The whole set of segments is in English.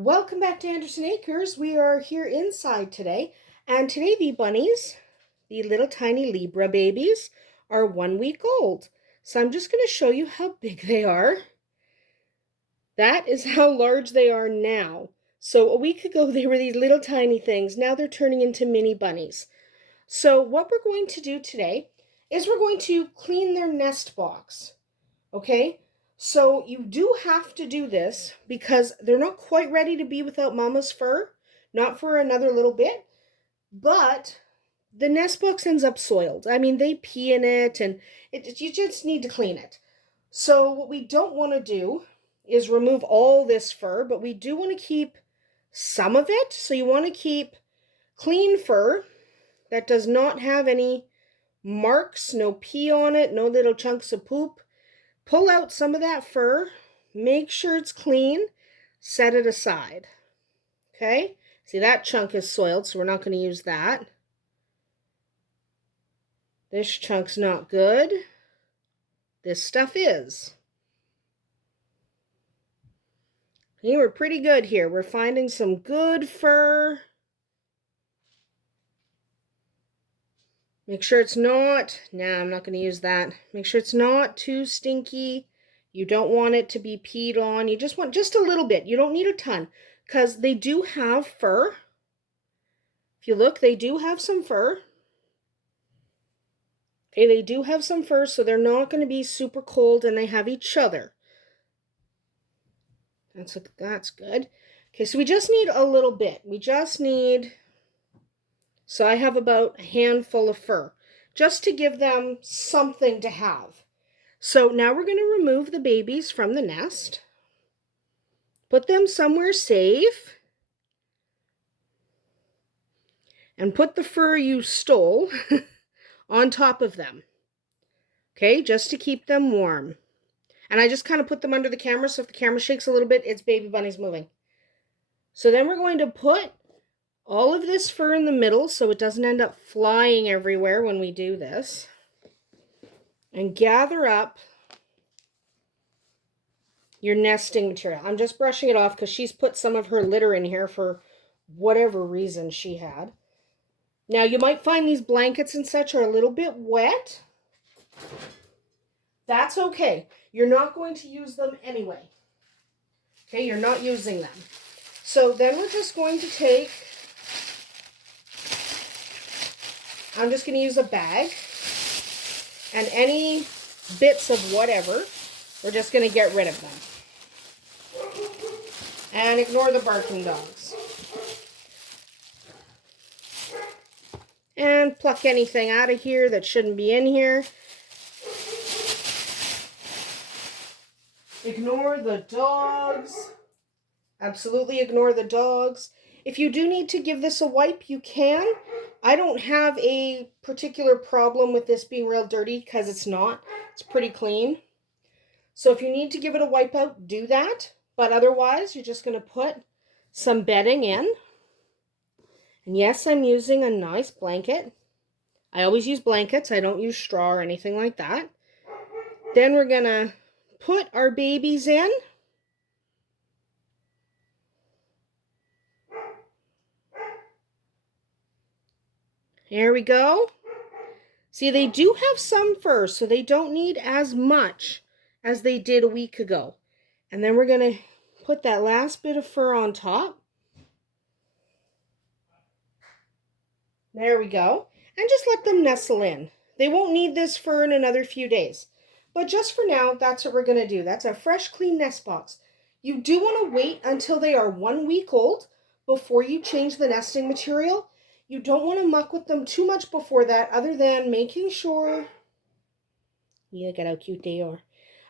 Welcome back to Andersen Acres. We are here inside today, and today the bunnies, the little tiny Libra babies, are 1 week old. So I'm just going to show you how big they are. That is how large they are now. So a week ago they were these little tiny things. Now they're turning into mini bunnies. So what we're going to do today is we're going to clean their nest box. Okay? So you do have to do this because they're not quite ready to be without mama's fur, not for another little bit, but the nest box ends up soiled. I mean, they pee in it and you just need to clean it. So what we don't want to do is remove all this fur, but we do want to keep some of it. So you want to keep clean fur that does not have any marks, no pee on it, no little chunks of poop. Pull out some of that fur, make sure it's clean, set it aside. Okay? See, that chunk is soiled, so we're not going to use that. This chunk's not good. This stuff is. Okay, we're pretty good here. We're finding some good fur. Make sure it's not, I'm not going to use that. Make sure it's not too stinky. You don't want it to be peed on. You just want just a little bit. You don't need a ton because they do have fur. If you look, they do have some fur. Okay, they do have some fur, so they're not going to be super cold, and they have each other. That's good. Okay, so we just need a little bit. So I have about a handful of fur, just to give them something to have. So now we're going to remove the babies from the nest. Put them somewhere safe. And put the fur you stole on top of them. Okay, just to keep them warm. And I just kind of put them under the camera, so if the camera shakes a little bit, it's baby bunnies moving. So then we're going to put all of this fur in the middle so it doesn't end up flying everywhere when we do this. And gather up your nesting material. I'm just brushing it off because she's put some of her litter in here for whatever reason she had. Now you might find these blankets and such are a little bit wet. That's okay. You're not going to use them anyway. Okay, you're not using them. So then we're just going to take, I'm just going to use a bag, and any bits of whatever, we're just going to get rid of them. And ignore the barking dogs. And pluck anything out of here that shouldn't be in here. Ignore the dogs. Absolutely ignore the dogs. If you do need to give this a wipe, you can. I don't have a particular problem with this being real dirty because it's not. It's pretty clean. So if you need to give it a wipe out, do that. But otherwise, you're just going to put some bedding in. And yes, I'm using a nice blanket. I always use blankets. I don't use straw or anything like that. Then we're going to put our babies in. There we go. See, they do have some fur, so they don't need as much as they did a week ago. And then we're going to put that last bit of fur on top. There we go. And just let them nestle in. They won't need this fur in another few days. But just for now, that's what we're going to do. That's a fresh, clean nest box. You do want to wait until they are 1 week old before you change the nesting material. You don't want to muck with them too much before that, other than making sure, look at how cute they are,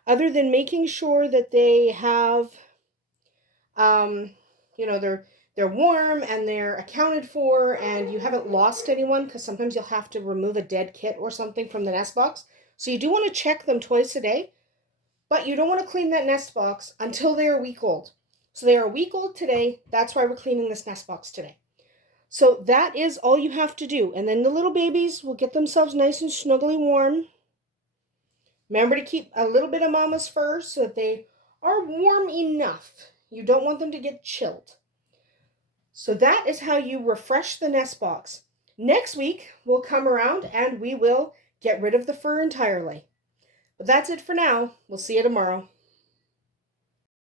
other than making sure that they have, they're warm and they're accounted for and you haven't lost anyone, because sometimes you'll have to remove a dead kit or something from the nest box. So you do want to check them twice a day, but you don't want to clean that nest box until they are a week old. So they are a week old today. That's why we're cleaning this nest box today. So that is all you have to do. And then the little babies will get themselves nice and snuggly warm. Remember to keep a little bit of mama's fur so that they are warm enough. You don't want them to get chilled. So that is how you refresh the nest box. Next week, we'll come around and we will get rid of the fur entirely. But that's it for now. We'll see you tomorrow.